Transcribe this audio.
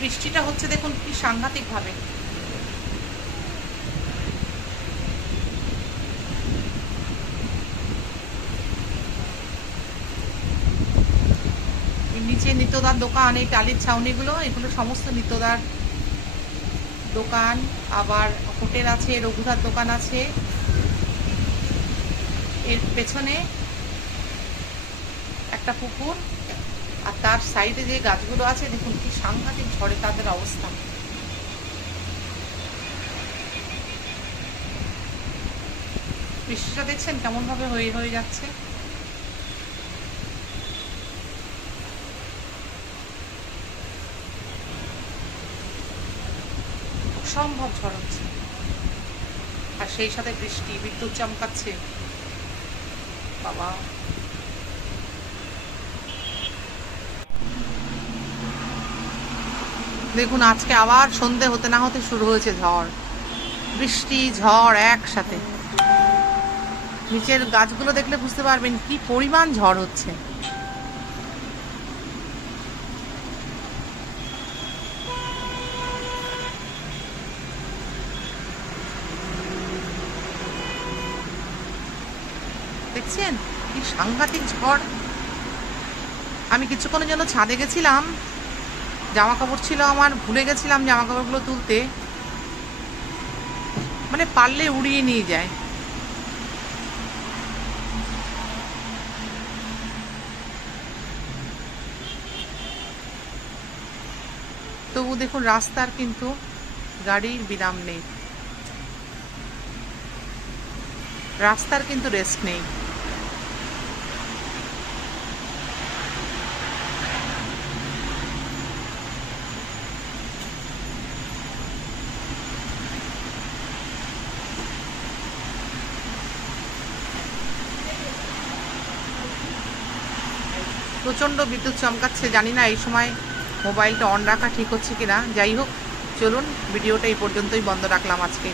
বৃষ্টিটা হচ্ছে দেখুন কি সাংঘাতিক ভাবে। নিচে নিত্যদার দোকান, এই টালির ছাউনিগুলো, এগুলো সমস্ত নিত্যদার দোকান। আবার হোটেল আছে, রঘুধার দোকান আছে। এর পেছনে একটা পুকুর, আর তার সাইডে যে গাছগুলো আছে দেখুন কি সাংঘাতিক ঝড়ে তাদের অবস্থা। বৃষ্টিটা দেখছেন কেমন ভাবে হয়ে হয়ে যাচ্ছে। অসম্ভব ঝড় হচ্ছে, আর সেই সাথে বৃষ্টি, বিদ্যুৎ চমকাচ্ছে। বাবা, দেখুন আজকে আবার সন্ধে হতে না হতে শুরু হয়েছে ঝড়, বৃষ্টি ঝড় একসাথে। নিচের গাছগুলো দেখলে বুঝতে পারবেন কি পরিমাণ ঝড় হচ্ছে। দেখছেন কি সাংঘাতিক ঝড়। আমি কিছুক্ষণের জন্য ছাদে গেছিলাম, জামা কাপড় ছিল আমার, ভুলে গেছিলাম জামা কাপড়গুলো তুলতে, মানে পারলে উড়িয়ে নিয়ে যায়। তবু দেখুন রাস্তার কিন্তু গাড়ির বিরাম নেই, রাস্তার কিন্তু রেস্ট নেই। প্রচণ্ড বিদ্যুৎ চমকাচ্ছে, জানি না এই সময় মোবাইলটা অন রাখা ঠিক হচ্ছে কিনা। যাই হোক, চলুন ভিডিওটা এই পর্যন্তই বন্ধ রাখলাম আজকে।